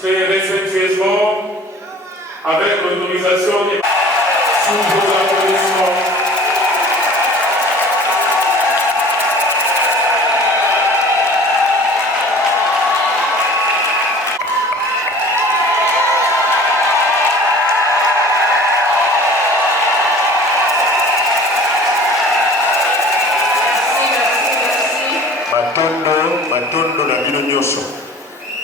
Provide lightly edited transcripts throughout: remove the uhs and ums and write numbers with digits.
très respectueusement, avec l'autorisation et sous vos applaudissements. Matondo na bino nyonso.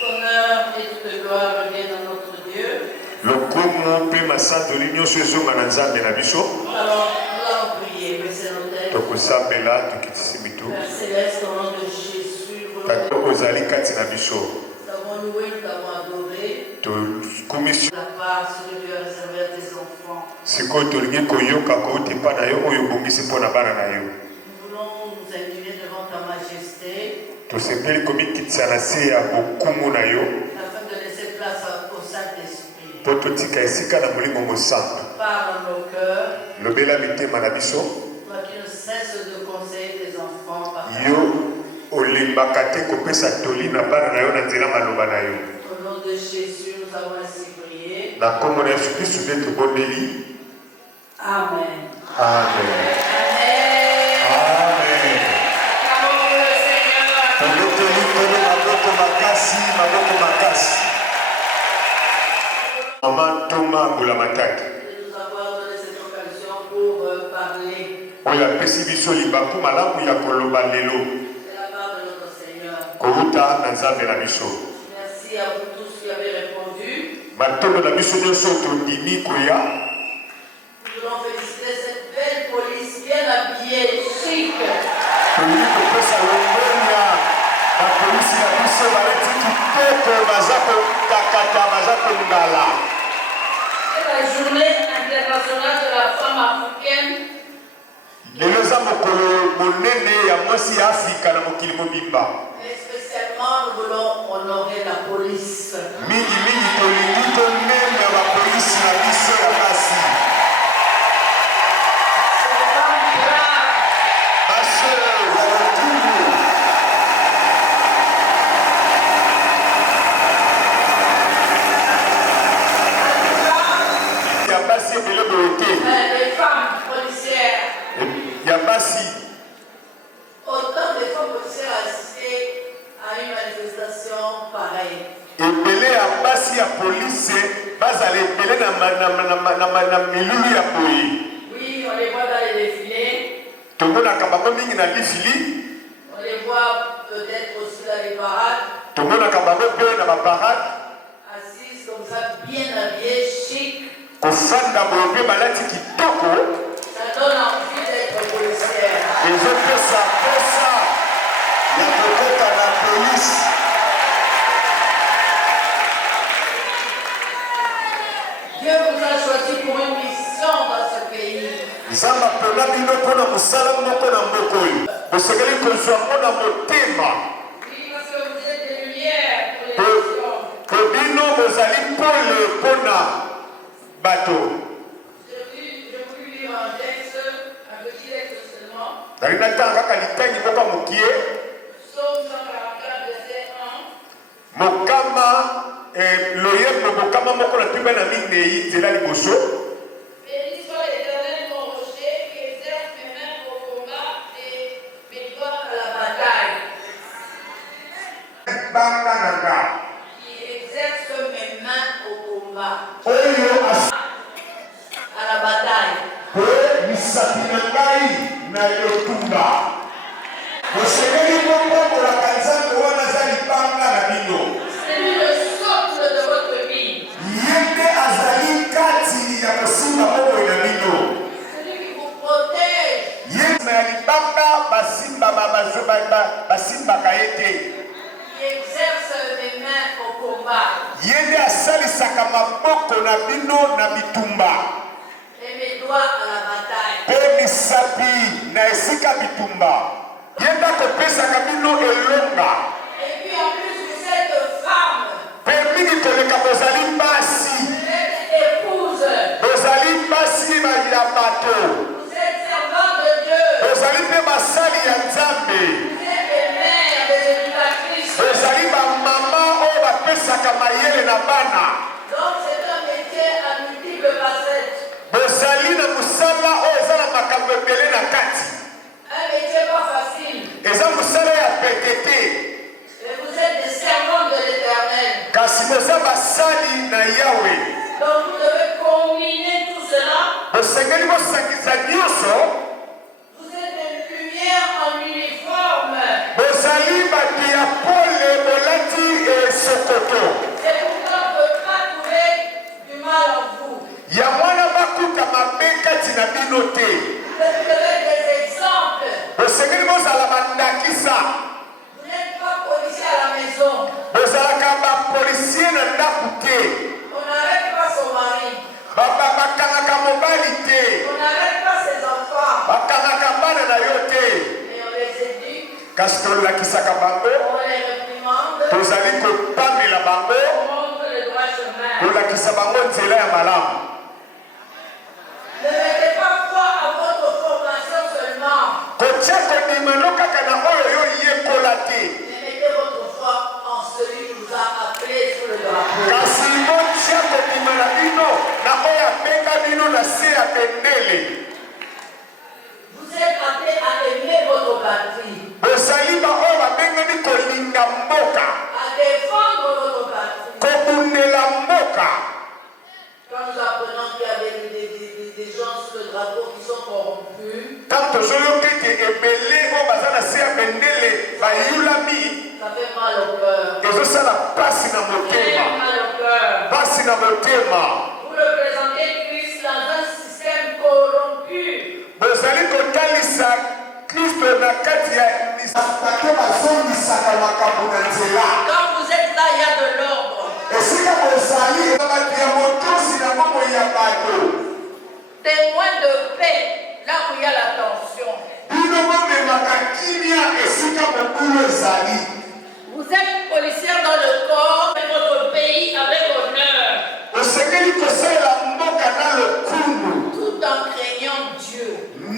Honneur et toute gloire reviennent à notre Dieu. Lokumu pe masatoli nyonso ezonga na Nzambe na biso. Alors, nous allons prier, mais c'est notre tête. Tokozambela tokitisi mitu. Père Céleste, au nom de Jésus, Tata ozali kati na biso. nous avons loué, nous avons adoré. Tokumisi La part ce que Dieu a réservé à tes enfants. sikoyo tolingi koyoka kouti epai na yo oyo obongisi mpo na bana na yo. Nous voulons nous incliner devant ta majesté. Tosepeli komikitisa na se ya bokumu na yo Afin de laisser place au Saint-Esprit. mpo totika esika na molimo mosantu. Parle dans nos cœurs. Lobela mitema na biso. Toi qui ne cesses de conseiller tes enfants par ta Yo parole. olimbaka te kopesa toli na bana na yo na nzela maloba na yo. Au nom de Jésus, nous avons ainsi prié. Na kombo na Yesu Kristu nde tobondeli. Amen. Amen. Amen. Amen. Acclamons pour le Seigneur. Tobeteli nkolo maboko makasi, maboko makasi. Mama Toma Mbula Mataki De nous avoir donné cette occasion pour parler oyo apesi biso libaku malamu ya koloba lelo de la part de notre Seigneur. kowuta na Nzambe na biso. Merci à vous tous qui avez répondu. Batondo na biso nyonso tondimi koya. Nous voulons féliciter cette belle police bien habillée, chic. Tolingi kopesa longwenya bapolisi na biso baleti kitoko baza kotakata baza kongala. C'est la journée internationale de la femme africaine. Lelo eza mokolo monene ya mwasi ya Afrika na mokili mobimba. Et spécialement, nous voulons honorer la police. Mingi tolingi tonenga bapolisi na biso ya basi. Ces femmes braves, Bashe ya lokumu. Ya basi ebele boye te. les femmes policières. Ya basi Autant de femmes policières assisté à une manifestation pareille. ebele ya basi ya polisi bazala ebele na milulu ya boye. Oui, on les voit dans les défilés. Tomonaka bango mingi na lifili. On les voit peut-être aussi dans les parades. Tomonaka bango mpe na baparade Assises comme ça, bien habillées, chic. kofanda boye mpe balati kitoko Ça donne envie d'être policière. ezopesa posa ya kokota na polisi. Dieu vous a choisi pour une mission dans ce pays. Nzambe apona bino mpona mosala moko na mbokoli bosengeli kozwa mpona motema Oui, parce que vous êtes des lumières pour les nations. po bino bozali pole mpona bato. Je voulais lire un texte, un petit texte seulement. Nali natanga kaka likangi moko mokie Psaume 144, verset 1. mokama loyembo mokama moko na tumba na minei nzela liboso. Béni soit l'Éternel, mon rocher, qui exerce mes mains au combat et mes doigts à la bataille. Banga nanga Qui exerce mes mains au combat, oyo à la bataille. pe misapi na ngai na yotumba bosengeli mokombolaka Nzambe wana aza libanga na bino. C'est lui le socle de votre vie. Ye nde azali kati ya kosimba bomoi na bino. C'est lui qui vous protège. Ye na ya libanga basimbaka ye te. Qui exerce mes mains au combat Ye nde asalisaka maboko na bino na bitumba et mes doigts à la bataille. mpe misapi na esika bitumba. Ye nde akopesaka bino elonga Et puis en plus, vous êtes femme, mpe mingi koleka bozali basi. vous êtes épouse, Bozali basi ya bato. vous êtes servante de Dieu, Bozali mpe basali ya Nzambe. vous êtes des mères, des éducatrices. Bozali bamama oyo bapesaka mayele na na bana. Donc c'est un métier à multiples facettes. Bozali na musala oyo eza na makambo ebele na kati. Un métier pas facile. Eza musala ya pete te. Et vous êtes des servants de l'Éternel. Kasi boza basali na Yawe. Donc vous devez combiner tout cela. Bosengeli bosangisa nyonso. Vous êtes des lumières en uniforme. Bozali bato ya pole bolati sokoto. C'est pourquoi on ne peut pas trouver du mal en vous. Ya mwana bakuta mabe kati na bino te. Vous êtes des exemples. Bosengeli bozala bandakisa. Vous n'êtes pas policier à la maison. Bozalaka bapolisier na ndako te. On n'arrête pas son mari. Bakangaka mobali te. On n'arrête pas ses enfants. Bakangaka bana na yo te. Et on les éduque. Kasi tolakisaka bango. On les réprimande. Tozali kopamela bango. On montre le droit chemin. Tolakisa bango nzela ya malamu. Ne mettez pas foi à votre formation seulement. Kotia kondimano kaka na oyo yo yekola te. Mais mettez votre foi en celui qui vous a appelé sous le drapeau. Kasi botia kondimana bino na oyo abenga bino na se ya bendele. Vous êtes appelés à aimer votre patrie. Bozali ba oyo babengami kolinga mboka. À défendre votre patrie. Kobundela mboka. Quand nous apprenons qu'il y avait des gens sous le drapeau qui sont corrompus, Tant tozoyoka ete ebele oyo baza na se ya bendele bayulami. ça fait mal au cœur. Ezosala pasi na Ça fait motema. mal au cœur. Pasi na motema. Vous représentez Christ dans un système corrompu. Bozali kotalisa Kristo na kati ya bato bazongisaka makambo na nzela. Quand vous êtes là, il y a de l'ordre. Esika bozali bato ya motosi na bomoi ya bato. Témoin de paix, là où il y a la tension. Bino bomemaka kimia esika mokulu ezali. Vous êtes policière dans le corps de votre pays avec honneur. Osengeli kosalela mboka na lokumu. Tout en craignant Dieu.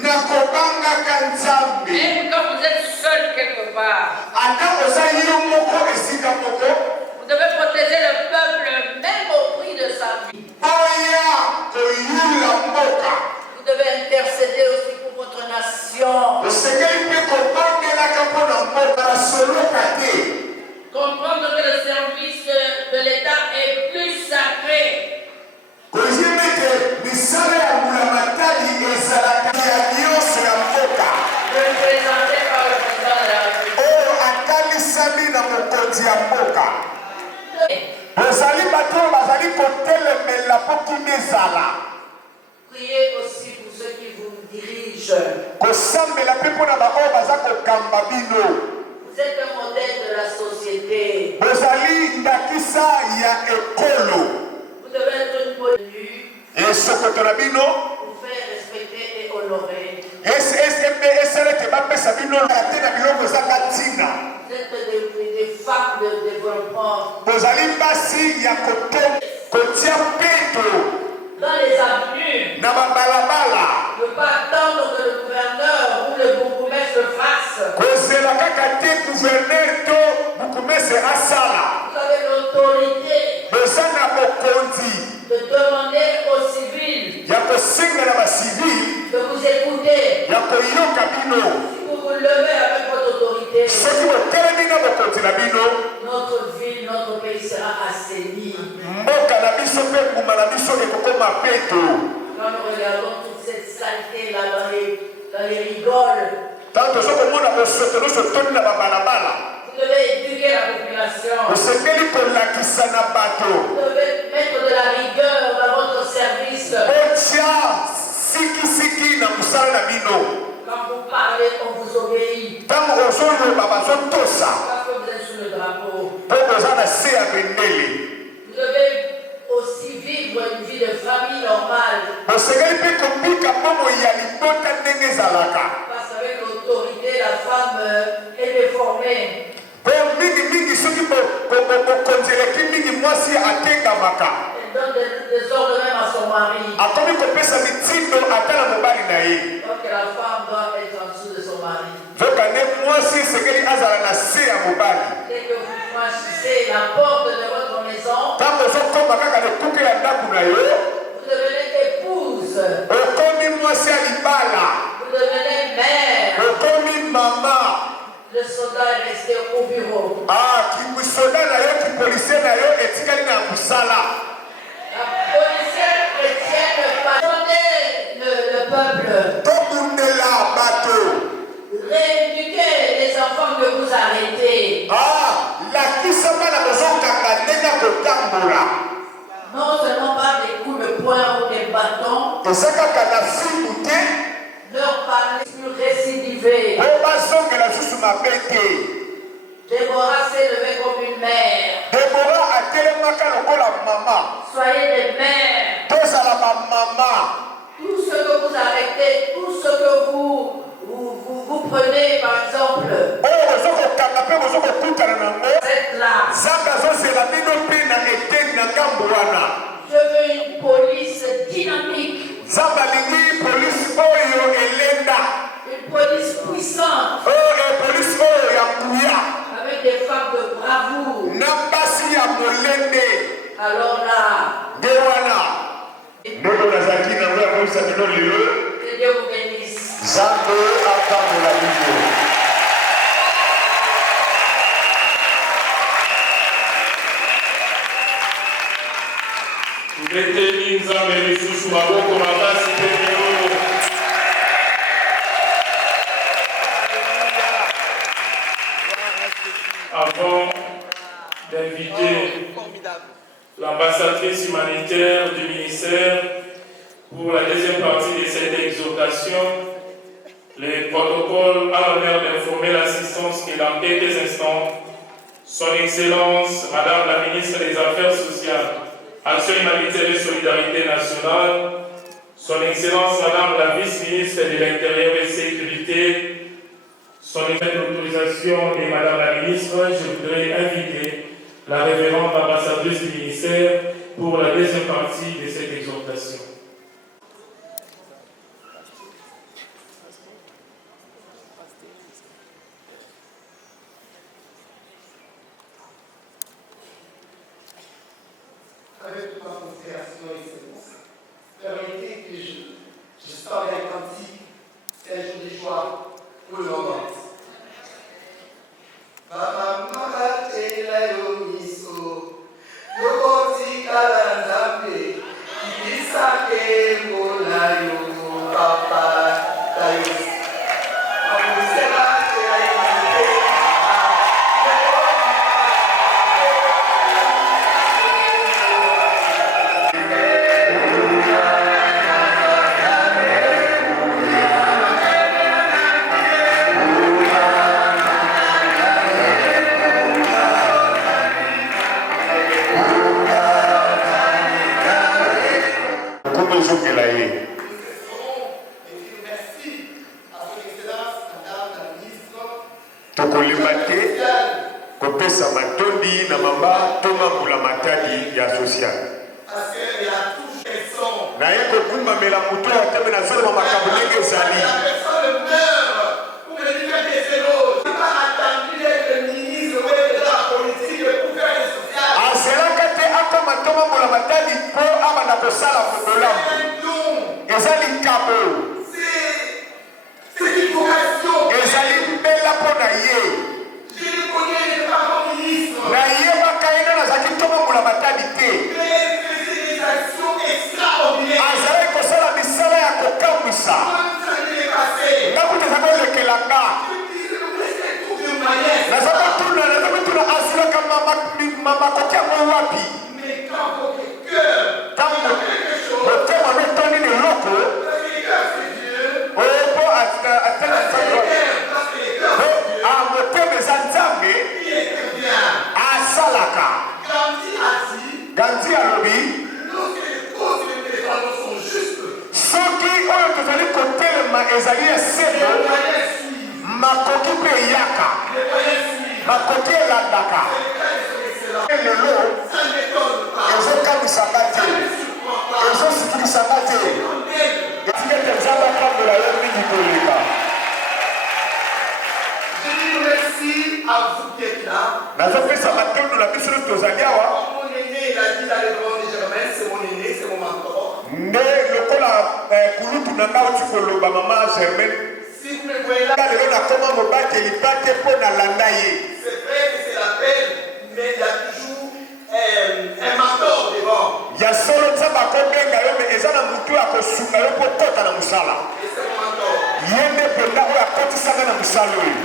Na kobangaka Nzambe. Même quand vous êtes seul quelque part. Ata ozali yo moko esika moko. Vous devez protéger le peuple même au prix de sa vie. Oya koyula mboka. Vous devez intercéder aussi pour votre nation. Osengeli mpe kobondelaka mpona mboka na soloka te. Comprendre que le service de l'État est plus sacré. Koyebete misala ya mbulamatali ezalaka ya nyonso ya mboka. Représenté par le président de la République. Oyo atalisami na mokonzi ya mboka. Bozali bato oyo bazali kotelemela mpo kimia ezala. Priez aussi pour ceux qui vous dirigent. Kosambela mpe mpona baoyo baza kokamba bino. Vous êtes un modèle de la société. Bozali ndakisa ya ekolo. Vous devez être une bonne tenue Esokoto na bino pour faire respecter et honorer. esala ete bapesa bino te na biloko ezaka ntina. Vous êtes des femmes de développement. Bozali basi ya kotia peto Dans les avenues, na babalabala. ne pas attendre que le gouverneur ou le bourgmestre fasse. Kozela kaka te gouverneur to bukumese asala. Vous avez l'autorité Boza na bokonzi de demander aux civils ya kosenga na basivile de vous écouter. ya koyoka bino. Si vous vous levez avec votre autorité, Soki botelemi na bokonzi na bino, notre ville, notre pays sera assaini. mboka na biso mpe nguma na biso ekokoma peto. Quand nous regardons toute cette saleté-là dans les rigoles, Tant tozokomona bosoto nyonso toni na babalabala. vous devez éduquer la population. Osengeli kolakisa na bato. Vous devez mettre de la rigueur dans votre service. Otia sikisiki na mosala na bino. Quand vous parlez, on vous obéit. Ntango ozoloba bazotosa Parce que vous êtes sous le drapeau. mpo boza na se ya bendele. Vous devez aussi vivre une vie de famille normale. Osengeli mpe kobika bomoi ya libota ndenge ezalaka. Parce qu'avec l'autorité, la femme est déformée. Mpo mingimingi soki bokonzi eleki mingi mwasi atengamaka. Elle donne des ordres même à son mari. Akomi kopesa mitindo ata na mobali na ye. Donc la femme doit être en dessous de son mari. Zoka nde mwasi esengeli azala na se ya mobali. Dès que vous franchissez la porte de votre maison, Ntango ya ndako na yo. Vous devenez épouse. Okomi mwasi ya libala. Vous devenez mère. Okomi mama. Le soldat est resté au bureau. Kisoda na yo, kipolisier na yo, etikali na musala. La policière chrétienne pardonnait le peuple. Tobundela bato. Rééduquez les enfants que vous arrêtez. Lakisama na bozokanga ndenge kotambola. Non seulement par des coups de poing ou des bâtons. Ezakaka na fibu te. Leur parler sur récidiver. Déborah s'est levée comme une mère. Soyez des mères. Tout ce que vous arrêtez, tout ce que vous prenez, par exemple, faites là. Je veux une police dynamique. Une police puissante. Avec des femmes de bravoure. Alors là, que Dieu vous bénisse. Avant d'inviter l'ambassadrice humanitaire du ministère pour la deuxième partie de cette exhortation, le protocole a l'honneur d'informer l'assistance que dans quelques instants, Son Excellence, Madame la Ministre des Affaires sociales, Action humanitaire et solidarité nationale, Son Excellence, Madame la Vice-Ministre de l'Intérieur et Sécurité, son autorisation et Madame la Ministre, je voudrais inviter la révérende ambassadrice du ministère pour la deuxième partie de cette exhortation. Avec toute ma considération et excellence, permettez que je sorte un cantique, c'est un jour de joie pour le moment. Mon aîné, il a dit dans les grands de Germain, c'est mon kulutu na nga oti koloba mama Germaine. Si vous me voyez là, Lelo na koma mobakeli pate mpo na landa ye. c'est vrai que c'est la peine, mais il y a toujours un mentor devant. Ya solo nzambe akobenga yo me eza na mutu akosunga yo mpo kota na mosala. Et c'est mon mentor. Ye nde mpenza oyo akotisanga na mosala oyo.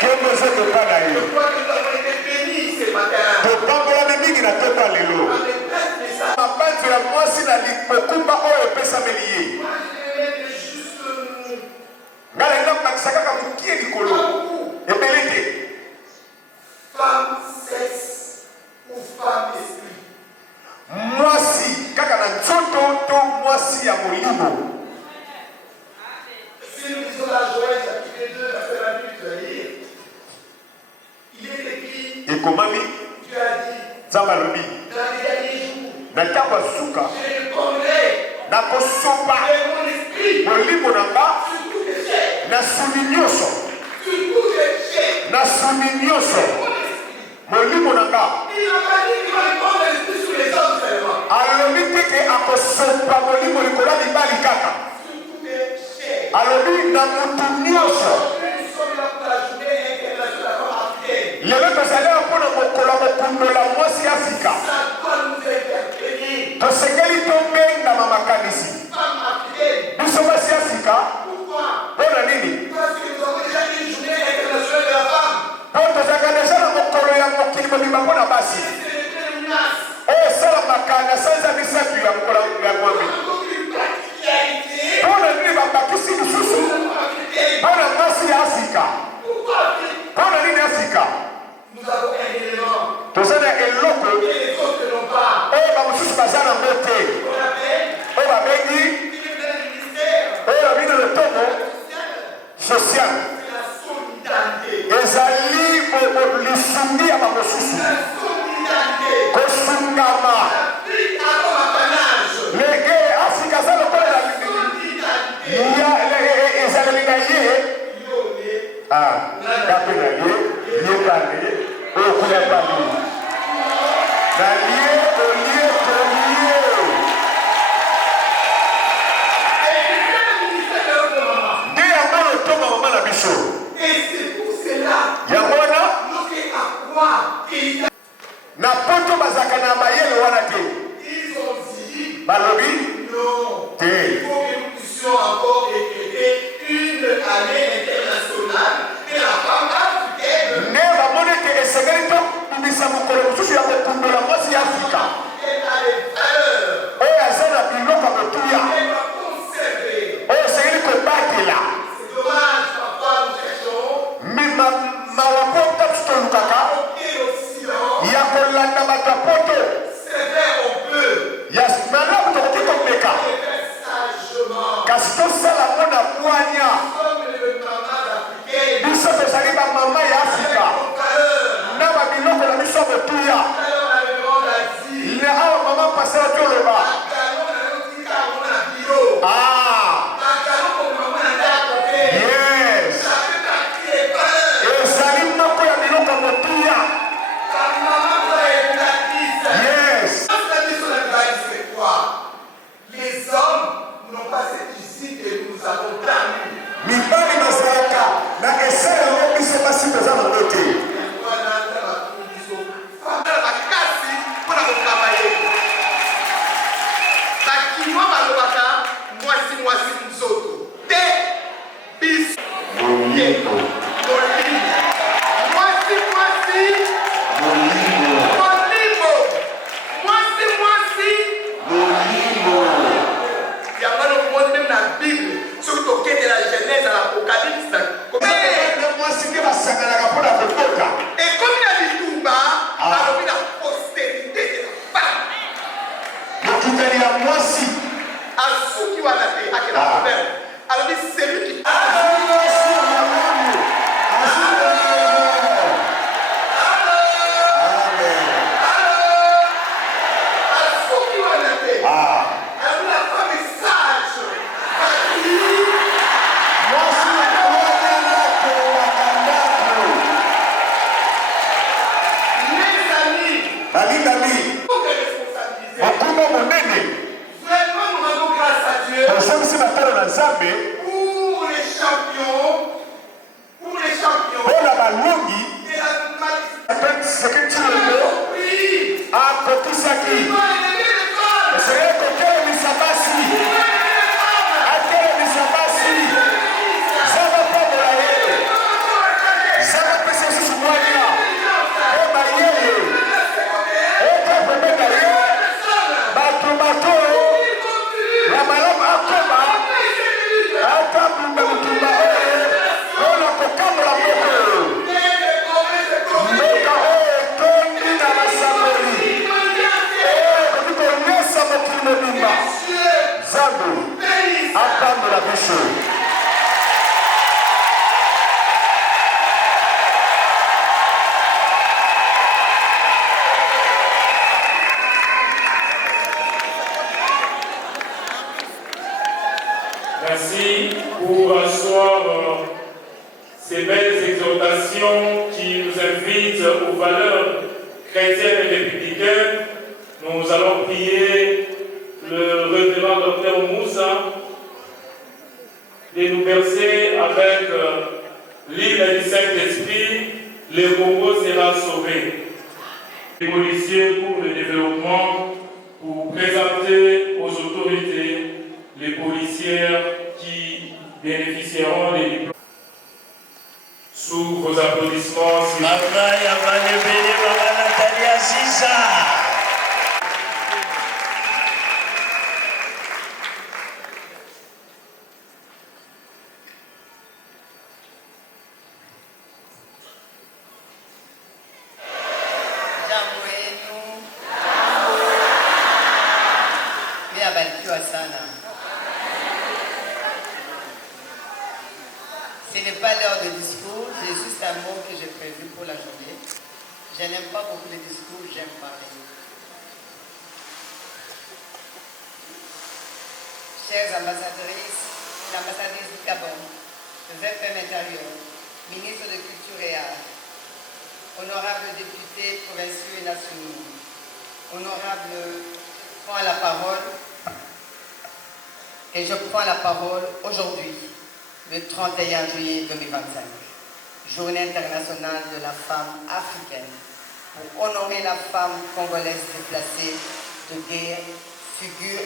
Kembo ezotoka na Je ye. crois que nous avons été bénis ce matin. topambolami mingi na toka lelo. Par les bêtes messages. Mabanzo ya mwasi na likokumba oyo epesameli ye. Moi, je vais mettre juste Nga lenga bakisa kaka mokie likolo. Ebele te. femme sexe ou femme esprit. Mwasi kaka na nzoto to mwasi ya molimo. Si nous disons la joie, chapitre 2, verset 28, il est écrit, Ekomami Dieu a dit, nzambe alobi dans les derniers jours, na ntango ya suka je répondrai nakosopa de mon esprit molimo na nga sur tout péché, na suni nyonso sur tout péché. na suni nyonso Mon esprit. molimo na nga. Il n'a pas dit qu'il va répondre l'esprit sur les hommes seulement. Alobi teke akosopa molimo likolo ya mibali kaka. Sur tout péché. Alobi na mutu nyonso. Nous sommes là pour la journée internationale de la femme africaine. Lelo tozali awa mpona mokolo ya kokundola mwasi Afrika. Ça doit nous interpeller. Tosengeli tobengama makanisi. Femme africaine. Biso basi Afrika Pourquoi? mpona nini? Parce que nous avons déjà une journée internationale de la femme. Po tozalaka deja na mokolo ya mokili mobimba mpona basi C'est le menace. oyo esalamaka na sanza misato ya mokolo ya mwambe. Donc une particularité Mpona nini babakisi lisusu africaine. mpona mwasi ya Afrika? Pourquoi Afrique? Mpona nini Afrika? Nous avons un élément toza na eloko et les autres n'ont pas. oyo bamosusu baza nango te, On appelle oyo babengi le ministère oyo babi na lotomo social. social. C'est la solidarité. Ezali lisungi ya bamosusu La solidarité. kosungama. Afrique a comme apanage. Leke Afrika aza lokola Solidarité. ezaleli na ye Yone. gape na ye yebane oyo kuna bani na lie olie kolie. Et c'est ça le ministère de notre maman. Nde yango lotonga mama na biso Et c'est pour cela yango wana nous fait à croire qu'ils na poto bazalaka na mayele wana te ont dit balobi non. te. Il faut que nous puissions encore décréter une année internationale de la femme africaine. nde bamoni ete esengeli to bimisa mokolo mosusu ya kokundola mwasi ya Afrika Elle a des valeurs. oyo aza na biloko ya motuya Elle doit conserver. oyo esengeli kobatela C'est dommage, parfois nous cherchons mawa mpo tatu tolukaka et au silence. ya kolanda bato ya poto C'est vrai, on peut ya malamu tokoki komeka le faire sagement. kasi tosala ngo na bwanya. Comme le maman africaine. Biso tozali bamama ya Afrika Nos valeurs. na babiloko na biso ya motuya Alors la demande a dit. le awa mama pasera toloba Macaron na yoti karo na bio. Macaron pour maman na ndako te. yes Ça fait partie des valeurs. ezali moko ya biloko ya motuya La maman doit être éducatrice. yes. La mission de la Bible, c'est quoi? Les hommes n'ont pas cette visite que nous avons permis. mibali bazalaka na esala yango biso basi toza nango te. Na mwasi nde basanganaka mpona kokota Et comme il a dit Toumba, alors il a postérité de la femme. mokitani ya mwasi Asuki wana te akela problème. Alors dit c'est lui qui azali mwasi ya malamu Asuki wana te. Alors la femme est sage. Fatiguée. mwasi akonya ndako wakandako. Les amis, balingami faut que responsabiliser. mokumba monene Vraiment, nous rendons grâce bosangisi matalo na nzambe pour les champions mpona balongi de la Tshisekedi Tshilombo akotisaki eseye kotelemisa basi atelemisa basi nzambe apambola ye nzambe apesa lisusu mwanya mpo bayeye ete kobenga ye bato ya malamu akoma atambunda motumba oyo mpona kokambola moko mboka oyo etondi na basamboli ekoki konyesa mokili mobimba nzambe apambola biso. Merci pour asseoir ces belles exhortations qui nous invitent aux valeurs chrétiennes et républicaines. Nous allons prier le révérend docteur Moussa de nous bercer avec l'hymne du Saint-Esprit, le Congo sera sauvé. Les policiers pour le développement, pour présenter aux autorités les policières qui bénéficieront des diplômes. Sous vos applaudissements, s'il vous plaît. Ce n'est pas l'heure de discours, j'ai juste un mot que j'ai prévu pour la journée. Je n'aime pas beaucoup les discours, j'aime parler. Chères ambassadrices, l'ambassadrice du Gabon, le VPM intérieur, ministre de Culture et Arts, honorables députés provinciaux et nationaux, honorables, je prends la parole et je prends la parole aujourd'hui, le 31 juillet 2025, Journée internationale de la femme africaine, pour honorer la femme congolaise déplacée de guerre, figure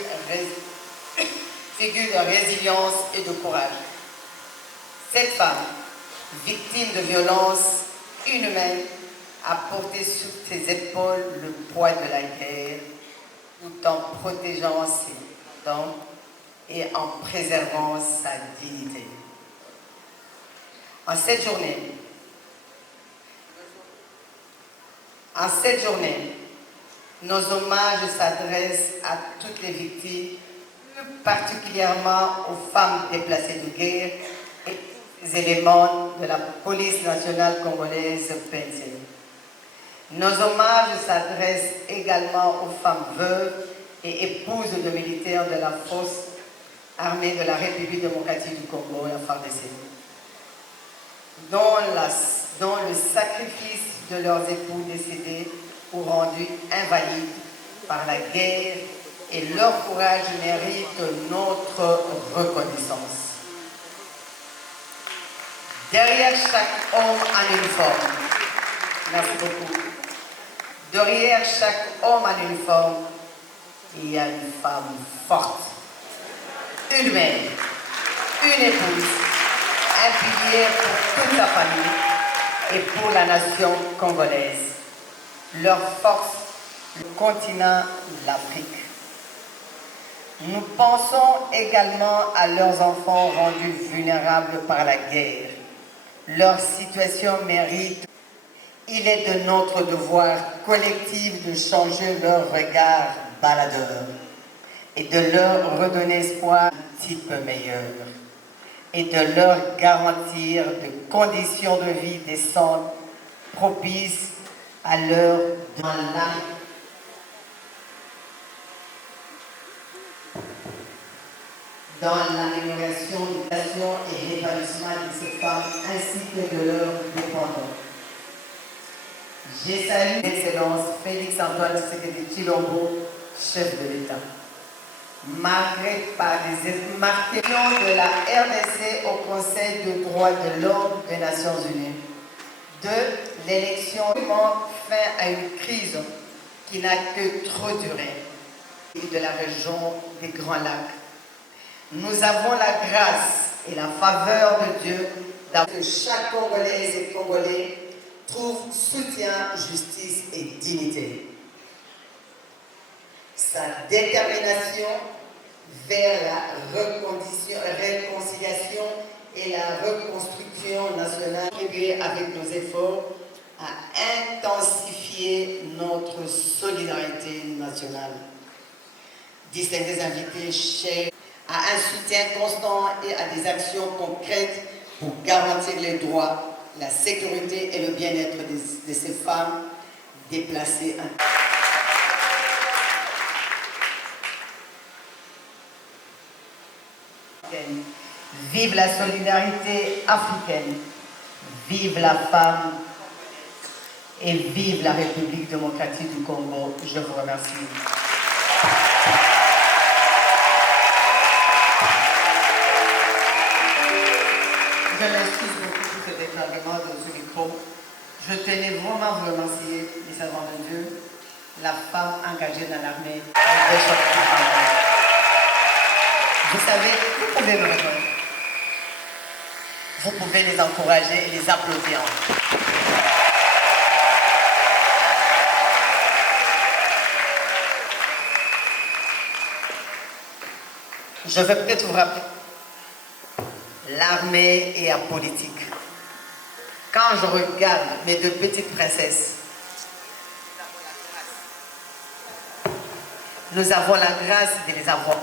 de résilience et de courage. Cette femme, victime de violences inhumaines, a porté sur ses épaules le poids de la guerre, tout en protégeant ses dents et en préservant sa dignité. En cette journée, nos hommages s'adressent à toutes les victimes, plus particulièrement aux femmes déplacées de guerre et les éléments de la police nationale congolaise PNC. Nos hommages s'adressent également aux femmes veuves et épouses de militaires de la force armée de la République démocratique du Congo, la FARDC, dont le sacrifice de leurs époux décédés ou rendus invalides par la guerre et leur courage mérite notre reconnaissance. Derrière chaque homme en uniforme, merci beaucoup, derrière chaque homme en uniforme, il y a une femme forte, une mère, une épouse, un pilier pour toute sa famille et pour la nation congolaise. Leur force, le continent, l'Afrique. Nous pensons également à leurs enfants rendus vulnérables par la guerre. Leur situation mérite. Il est de notre devoir collectif de changer leur regard baladeur et de leur redonner espoir un petit peu meilleur et de leur garantir de conditions de vie décentes propices à leur dans l'amélioration de l'action et l'épanouissement de ces femmes ainsi que de leurs dépendants. J'ai salué l'Excellence Félix Antoine Tshisekedi Tshilombo, chef de l'État. marqué par les marquations de la RDC au Conseil des droits de l'homme des Nations Unies. 2. L'élection fin à une crise qui n'a que trop duré de la région des Grands Lacs. Nous avons la grâce et la faveur de Dieu que chaque Congolaise et Congolais trouve soutien, justice et dignité. Sa détermination vers la réconciliation et la reconstruction nationale avec nos efforts à intensifier notre solidarité nationale. Distingués invités, chers, à un soutien constant et à des actions concrètes pour garantir les droits, la sécurité et le bien-être de ces femmes déplacées. Vive la solidarité africaine, vive la femme et vive la République démocratique du Congo. Je vous remercie. Je m'excuse beaucoup pour ce déclarement de ce micro. Je tenais vraiment à vous remercier, les servants de Dieu, la femme engagée dans l'armée. Vous savez, vous pouvez me répondre. Vous pouvez les encourager et les applaudir. Je vais peut-être vous rappeler. L'armée est apolitique. Quand je regarde mes deux petites princesses, nous avons la grâce de les avoir.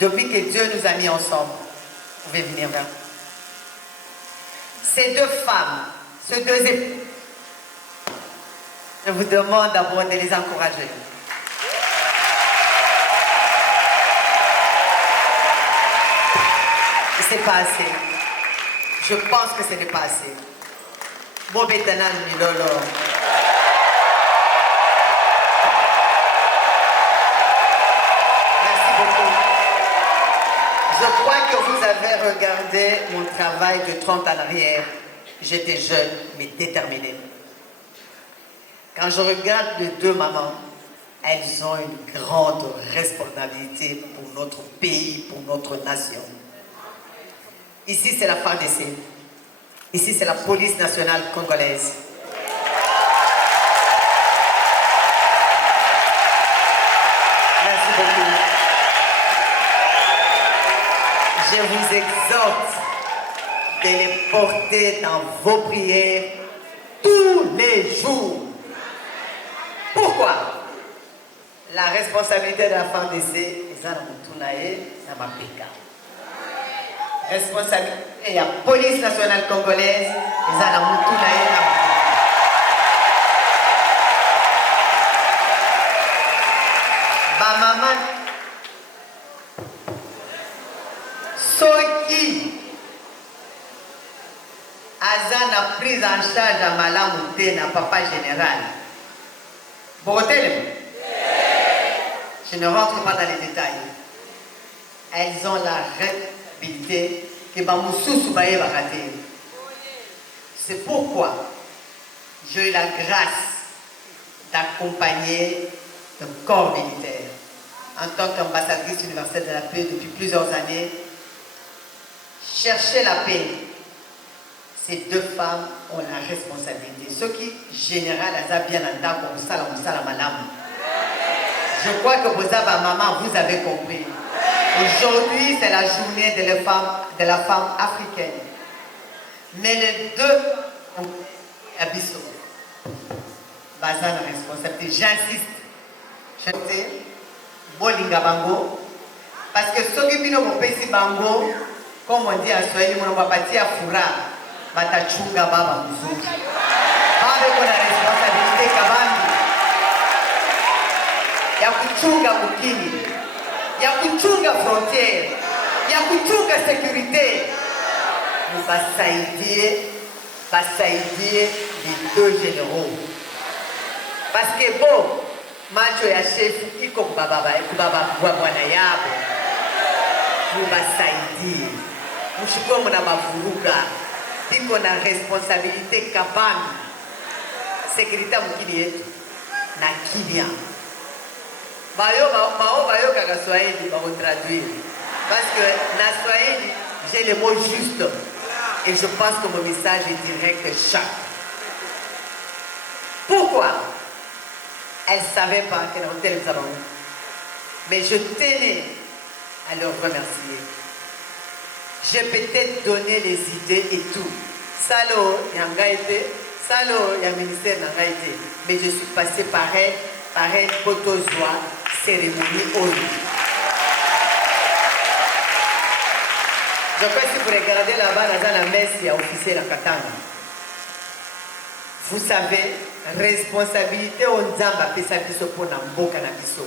Depuis que Dieu nous a mis ensemble, vous pouvez venir là. Ces deux femmes, ces deux épouses, je vous demande d'abord de les encourager. C'est pas assez. Je pense que ce n'est pas assez. Bon, maintenant, Milolo. Merci beaucoup. Je crois que vous avez regardé mon travail de 30 ans en arrière. J'étais jeune, mais déterminée. Quand je regarde les deux mamans, elles ont une grande responsabilité pour notre pays, pour notre nation. Ici, c'est la FARDC. Ici, c'est la police nationale congolaise. Merci beaucoup. Je vous exhorte de les porter dans vos prières tous les jours. Pourquoi? La responsabilité de la FARDC, c'est dans ma PK. Responsabilité de la police nationale congolaise, c'est dans ma Ma maman, Soki, Azan a pris en charge à Malamoute, na papa général. Borotele. Je ne rentre pas dans les détails. Elles ont la responsabilité que Bamoussou Soubaye va rater. C'est pourquoi j'ai eu la grâce d'accompagner le corps militaire. En tant qu'ambassadrice universelle de la paix depuis plusieurs années, chercher la paix. Ces deux femmes ont la responsabilité. Ce qui, général, a bien entendu comme ça, la madame. Je crois que vous avez, maman, vous avez compris. Aujourd'hui, c'est la journée de la femme africaine. Mais les deux ont abyssaux. Bazan la responsabilité. J'insiste. Je sais, Bolinga Bango. Parce que ceux qui viennent au pays Bango, comme on dit à Swahili, on va partir à Foura. Batachunga baba mzuri. Bado kuna responsabilité kabambi ya kuchunga mukini, ya kuchunga frontière, ya kuchunga sécurité. Nous basaidier les deux généraux. Parce que bon, macho ya chef iko kubaba bwana yabo. mubasaidie mushikuwe muna bavuruga biko na responsabilité kabambi sécurité mukili yetu na kimia bayokaka Swahili bakotraduire parce que na Swahili j'ai le mot juste et je pense que mon message est direct et sharp. Pourquoi? Elle ne savait pas qu'elle était les avant. Mais je tenais à leur remercier. J'ai peut-être donné les idées et tout. Salo, yanga été, Salo, y a ministère n'a été. Mais je suis passée par elle, Potozoa, cérémonie ONU. Je crois que si vous regardez là-bas, dans la messe, il y a officier la Katanga. Vous savez, responsabilité au Nzamba pesa biso pour Namboka na biso.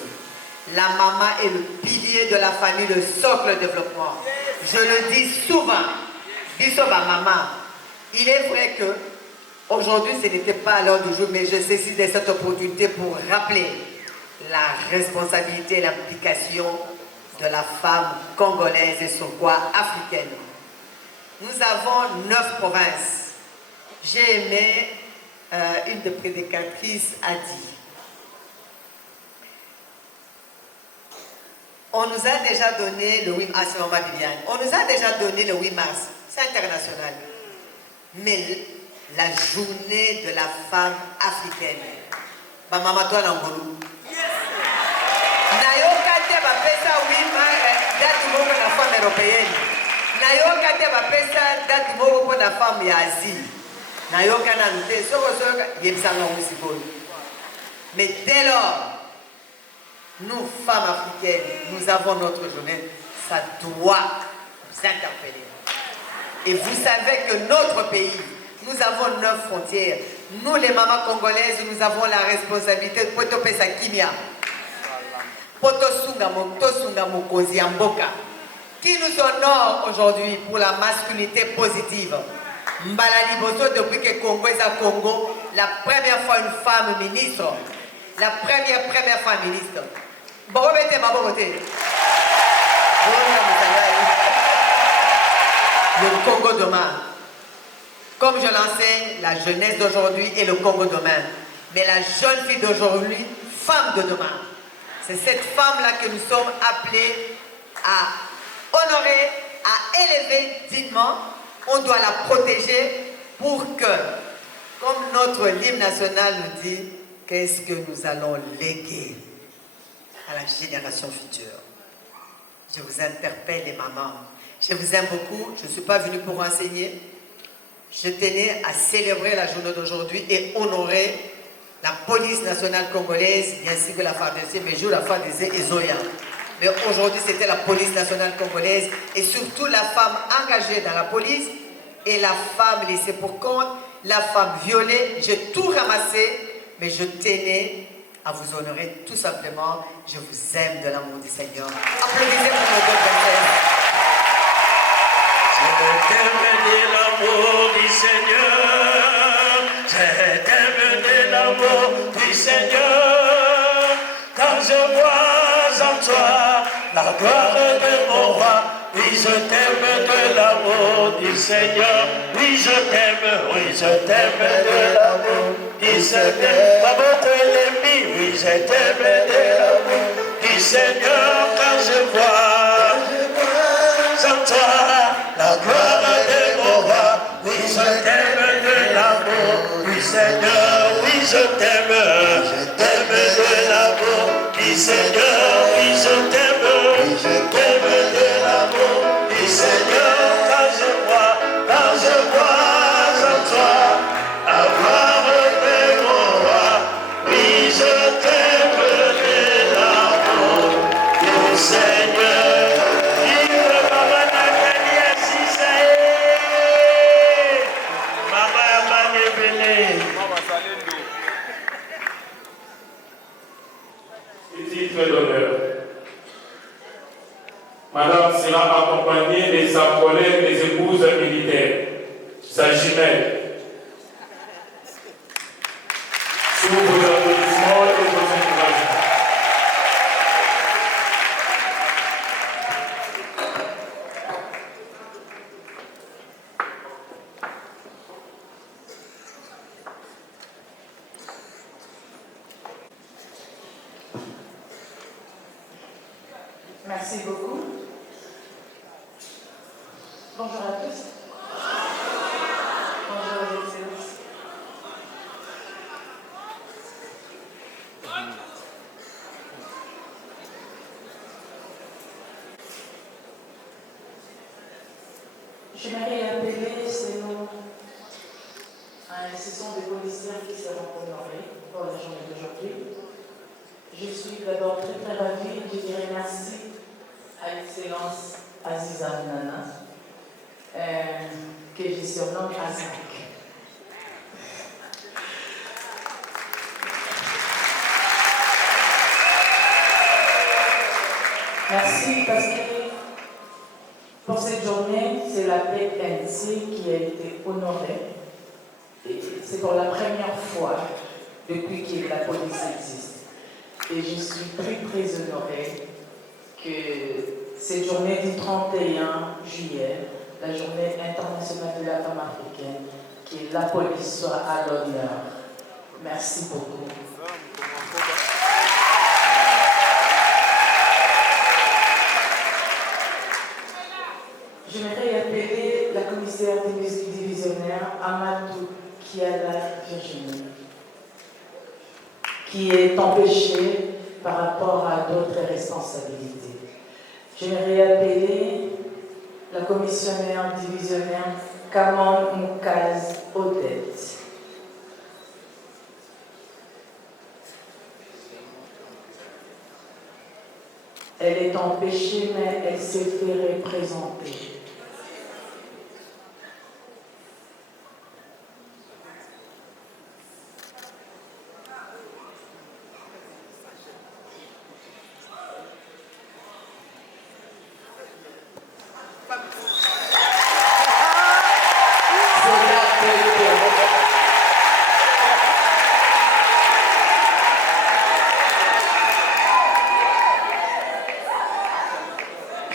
La maman est le pilier de la famille, le socle de développement. Je le dis souvent, biso ba maman. Il est vrai que aujourd'hui ce n'était pas à l'heure du jour, mais je saisis de cette opportunité pour rappeler la responsabilité et l'implication de la femme congolaise et son quoi africaine. Nous avons 9 provinces. J'ai aimé une des prédicatrices a dit, on nous a déjà donné le 8 mars, on nous a déjà donné le 8 mars, c'est international. Mais la journée de la femme africaine, ma maman toi l'angolou. Nayoka te bapesa 8 mars, date moko na femme européenne. Nayoka te bapesa date moko pour la femme ya Asie. Nayoka na lute, soko yebisanga musibolo. Mais dès lors, nous, femmes africaines, nous avons notre journée, ça doit nous interpeller. Et vous savez que notre pays, nous avons 9 frontières. Nous, les mamans congolaises, nous avons la responsabilité de Poto Pesa Kimia, Poto Sunga Mokozi Mboka, qui nous honore aujourd'hui pour la masculinité positive. Mbala Liboso, depuis que Congo est à Congo, la première fois une femme ministre, la première femme ministre. Bon, remettez ma beauté. Le Congo demain. Comme je l'enseigne, la jeunesse d'aujourd'hui et le Congo demain. Mais la jeune fille d'aujourd'hui, femme de demain. C'est cette femme-là que nous sommes appelés à honorer, à élever dignement. On doit la protéger pour que, comme notre hymne national nous dit, qu'est-ce que nous allons léguer à la génération future. Je vous interpelle les mamans. Je vous aime beaucoup. Je ne suis pas venue pour enseigner. Je tenais à célébrer la journée d'aujourd'hui et honorer la police nationale congolaise, ainsi que la FARDC, mais jour la FARDC et Zoya. Mais aujourd'hui, c'était la police nationale congolaise et surtout la femme engagée dans la police et la femme laissée pour compte, la femme violée. J'ai tout ramassé, mais je tenais à vous honorer tout simplement. Je vous aime de l'amour du Seigneur. Applaudissez pour nos deux princesses. Je t'aime de l'amour du Seigneur. Je t'aime de l'amour du Seigneur. Quand je vois en toi la gloire de mon roi. Oui, je t'aime de l'amour du Seigneur. Oui, je t'aime de l'amour du Seigneur. Pas beaucoup l'ennemi, oui, je t'aime de l'amour du Seigneur. Quand je vois en toi la gloire de mon roi. Oui, je t'aime de l'amour du Seigneur. Oui, je t'aime de l'amour du Seigneur. Oui, je t'aime de l'amour du Seigneur. Quand je vois en toi la gloire de mon roi. Oui, je t'aime de l'amour du Seigneur. Vive Maman Nathalie Assissae. Maman Amanebele. Titre d'honneur. Madame sera accompagnée de sa collègue des épouses militaires, sa jumelle. Sous vos applaudissements et vos encouragements. Merci beaucoup. Bonjour à tous. Bonjour aux excellences. J'aimerais appeler ces noms à une session de policiers qui seront honorés pour la journée d'aujourd'hui. Je suis d'abord très très ravie de dire merci à l'excellence Aziza Nana, que je surnomme Azak. Merci parce que pour cette journée, c'est la PNC qui a été honorée. Et c'est pour la première fois depuis que la police existe. Et je suis très très honorée que cette journée du 31 juillet, la journée internationale de la femme africaine, que la police soit à l'honneur. Merci beaucoup. J'aimerais appeler la commissaire divisionnaire Amadou Kiala Virginie, qui est empêchée par rapport à d'autres responsabilités. J'aimerais appeler la commissionnaire divisionnaire Kamon Moukaz Odette. Elle est empêchée, mais elle s'est fait représenter.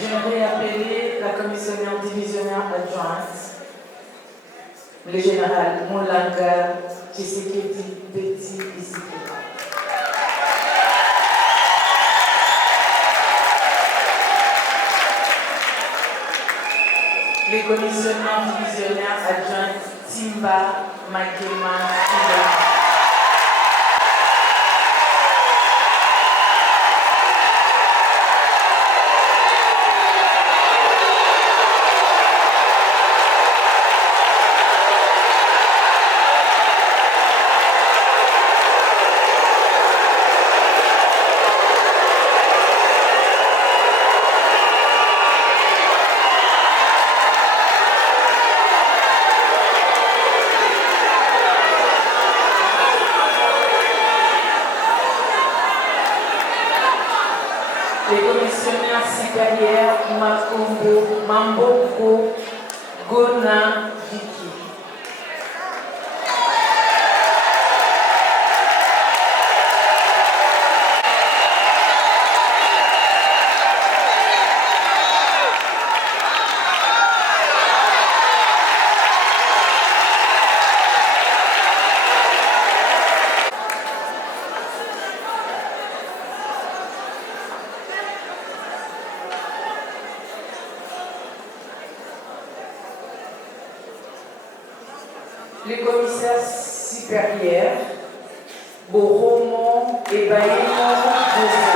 J'aimerais appeler la commissionnaire divisionnaire adjointe, le général Moulanga Tshisekedi Petit Isikira. Les commissionnaires divisionnaires adjoints Timba Makema Kila. Les commissionnaires supérieurs Makumbu, Mamboko, Gona, Viki. Les commissaires supérieurs, Boromo et Baïmo José.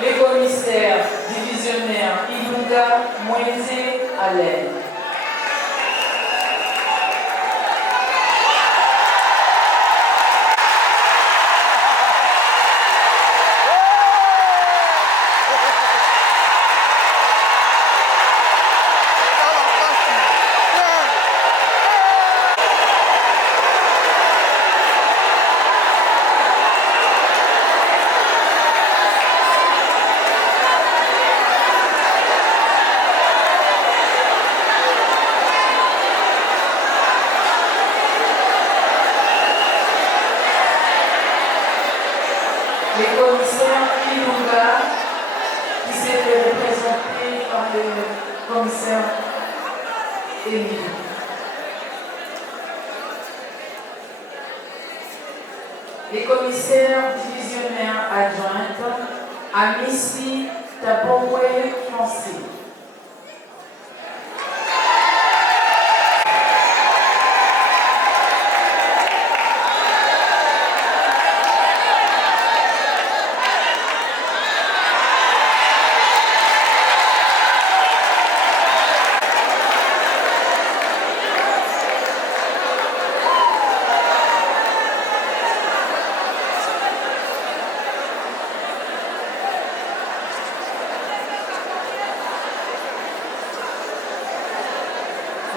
Les commissaires divisionnaires Ilunga, Moïse, Alain. le commissaire Émilie. Les commissaires divisionnaires adjointes, Amissi Taboué Francis.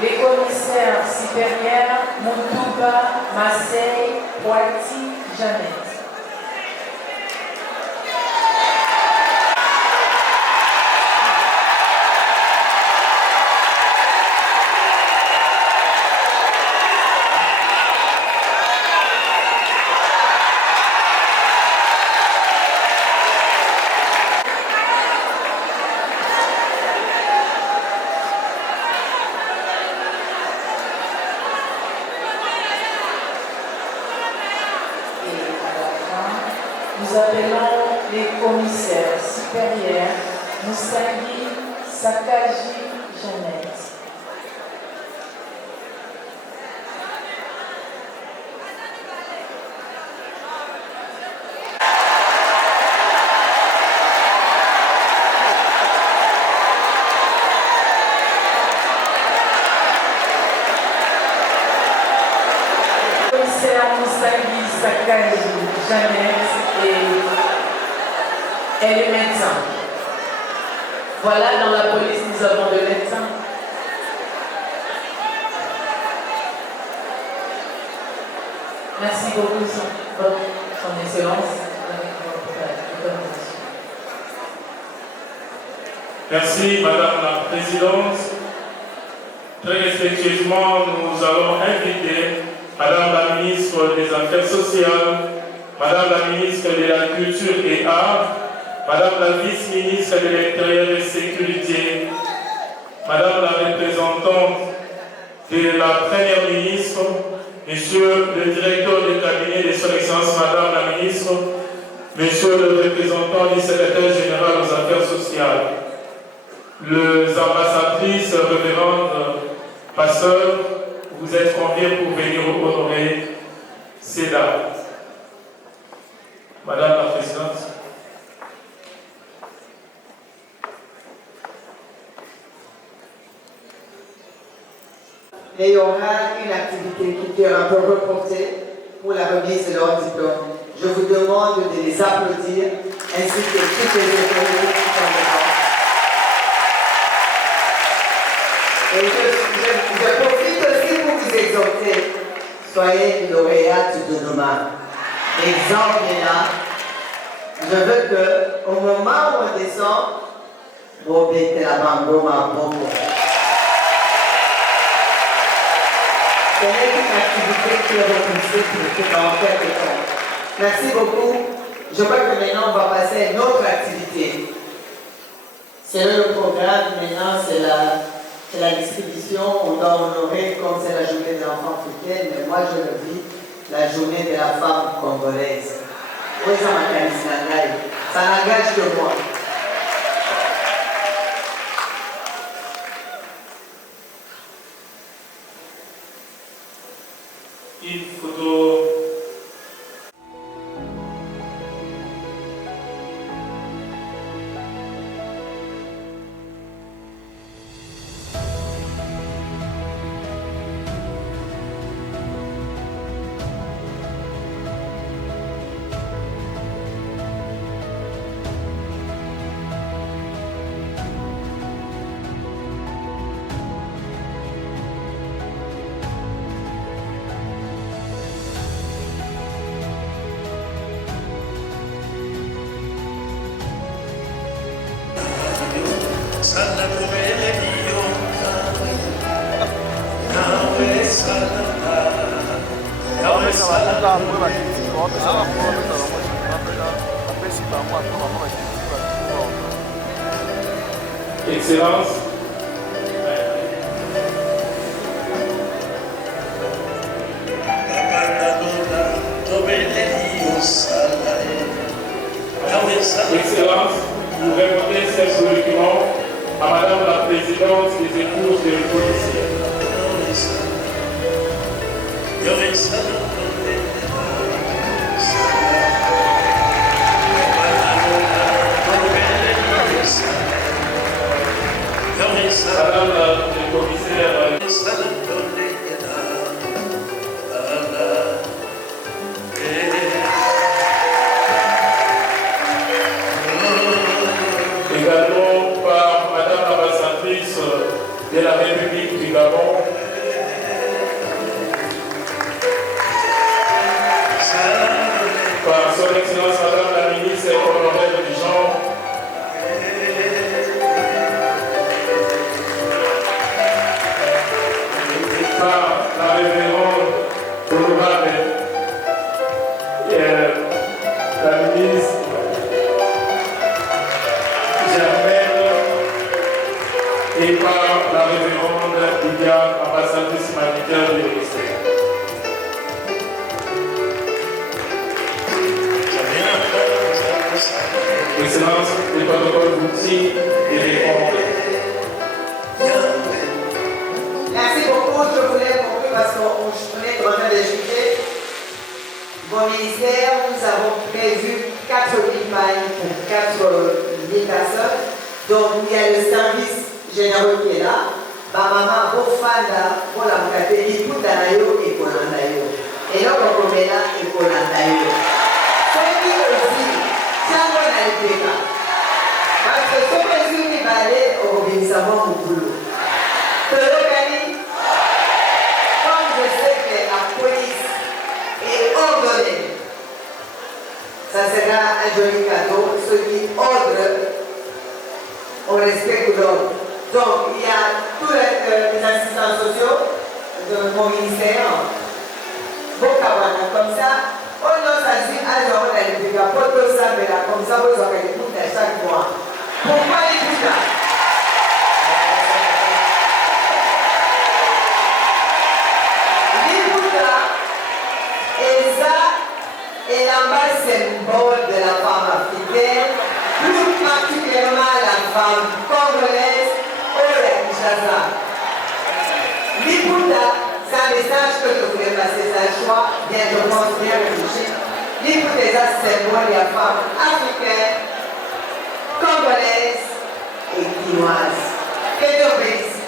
Les commissaires supérieurs, Moutouba, Marseille, Poiti, Jeannette. Nous appelons les commissaires supérieurs Moussangui, Sakaji, Jeannette. Commissaire Moussangui, Sakaji, Jeannette. Et les médecins. Voilà, dans la police, nous avons des médecins. Merci beaucoup, Son Excellence. Merci, Madame la Présidente. Très respectueusement, nous allons inviter Madame la Ministre des Affaires sociales, Madame la Ministre de la Culture et Arts, Madame la Vice-Ministre de l'Intérieur et Sécurité, Madame la représentante de la Première Ministre, Monsieur le directeur du cabinet de Son Excellence, Madame la Ministre, Monsieur le représentant du secrétaire général aux Affaires sociales, les ambassadrices, révérentes, pasteurs, vous êtes conviés pour venir honorer ces dates. Madame la Présidente. Et il y aura une activité qui est un peu reportée pour la remise de leur diplôme. Je vous demande de les applaudir ainsi que toutes les autorités qui sont devant. Et je profite aussi pour vous exhorter, soyez lauréats de demain. L'exemple est là. Je veux qu'au moment où on descend, vous mettez la bamboma beaucoup. Ce n'est qu'une activité qui est repoussée dans quelques temps. Merci beaucoup. Je crois que maintenant on va passer à une autre activité. C'est le programme, maintenant c'est la distribution. On doit honorer, comme c'est la journée de l'enfant africaine, mais moi je le vis, la journée de la femme congolaise. Oui, ça n'engage que moi. Une photo. Excellence, Excellence, vous remettez ces documents à Madame la Présidente des épouses des policiers. Madame le commissaire, également par Madame l'ambassadrice de la République du Gabon, par son Excellence Madame la ministre honoraire du genre, par la révérende honorable la ministre Germaine et par la révérende Lydia, ambassadrice humanitaire du ministère. Excellence, le protocole vous signe et répond. Merci beaucoup. Je voulais conclure parce qu'on est en train de juger. Bon ministère, nous avons prévu 4 campagnes pour 4 000 personnes. Donc il y a le service général qui est là. Ma maman, beau fan, pour la montée, il coûte d'anayo et pour l'anayo. Et là, on commet là et pour l'anayo. C'est qui aussi, tiens, on a été là. Parce que ce que je vais aller au ministère au boulot. Comme je sais que la police est ordonnée, ça sera un joli cadeau. Ceux qui ordonnent, on respecte l'ordre. Donc, il y a tous les assistants sociaux de mon ministère, comme ça, on nous a dit, alors on a les dégâts, pour tout ça, mais là, comme ça, vous aurez les coups à chaque mois. Pourquoi les coups là? Et la base symbole de la femme africaine, plus particulièrement la femme congolaise ou la Kinshasa. L'Ibouda, c'est un message que je voulais passer, c'est un choix, bien je pense bien réfléchi. L'Ibouda est un symbole de la femme africaine, congolaise et guinoise. Que Dieu bénisse.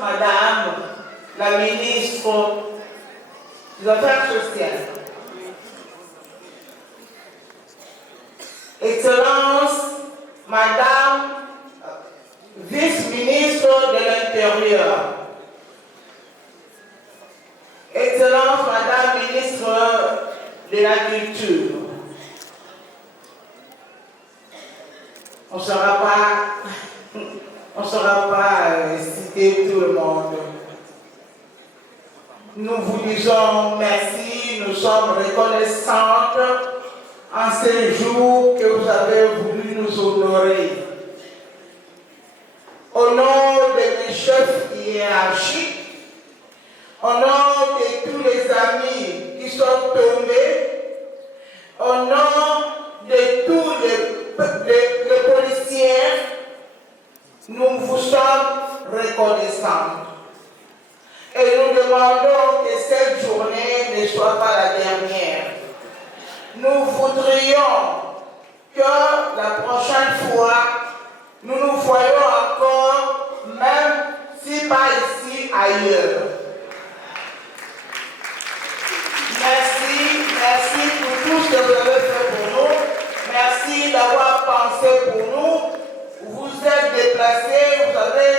Madame la ministre des Affaires sociales, Excellence Madame vice-ministre de l'Intérieur, Excellence Madame ministre de la Culture, on ne saura pas citer tout le monde. Nous vous disons merci, nous sommes reconnaissantes en ce jour que vous avez voulu nous honorer. Au nom de mes chefs hiérarchiques, au nom de tous les amis qui sont tombés, au nom de tous les policiers, nous vous sommes reconnaissants. Et nous demandons que cette journée ne soit pas la dernière. Nous voudrions que la prochaine fois, nous nous voyons encore, même si pas ici, ailleurs. Merci pour tout ce que vous avez fait pour nous. Merci d'avoir pensé pour nous. Vous êtes déplacés, vous avez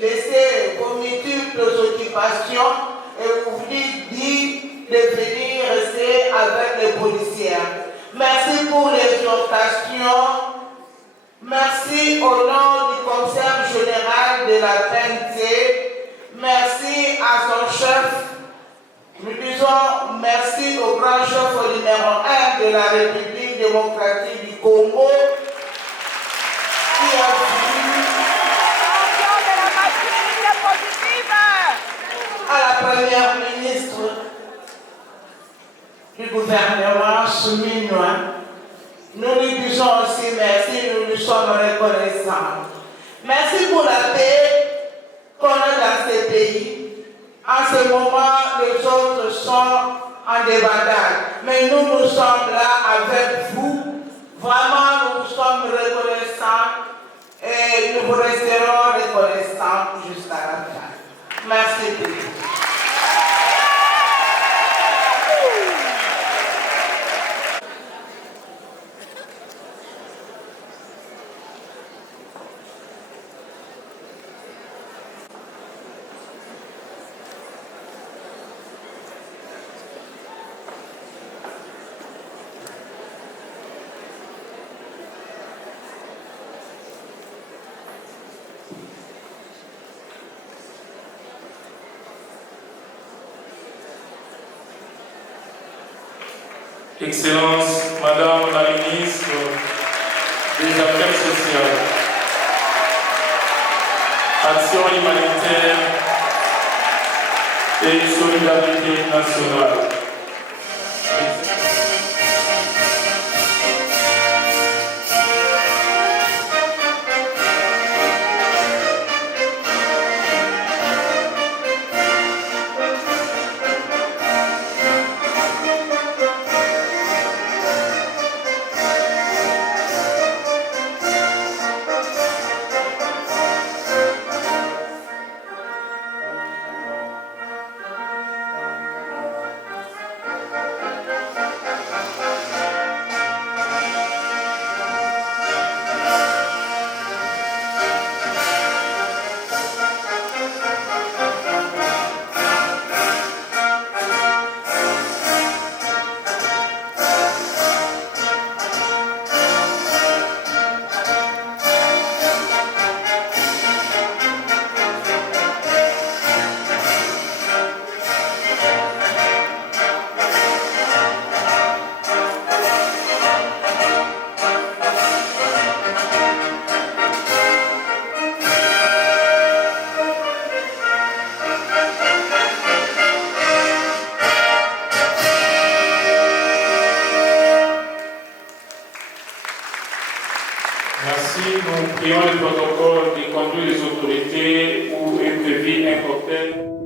laissé vos multiples occupations et vous vous dit de venir rester avec les policiers. Merci pour l'exhortation. Merci au nom du commissaire général de la PNC. Merci à son chef. Nous disons merci au grand chef numéro 1 de la République démocratique du Congo qui a voulu à la première ministre du gouvernement souminois. Nous lui disons aussi merci, nous lui sommes reconnaissants. Merci pour la paix qu'on a dans ces pays. En ce moment, les autres sont en débandade. Mais nous sommes là avec vous. Vraiment, nous sommes reconnaissants et nous vous resterons reconnaissants jusqu'à la fin. Merci beaucoup. Excellence, Madame la ministre des Affaires sociales, Action humanitaire et solidarité nationale. Merci. Nous prions le protocole de conduire les autorités où est prévu un cocktail.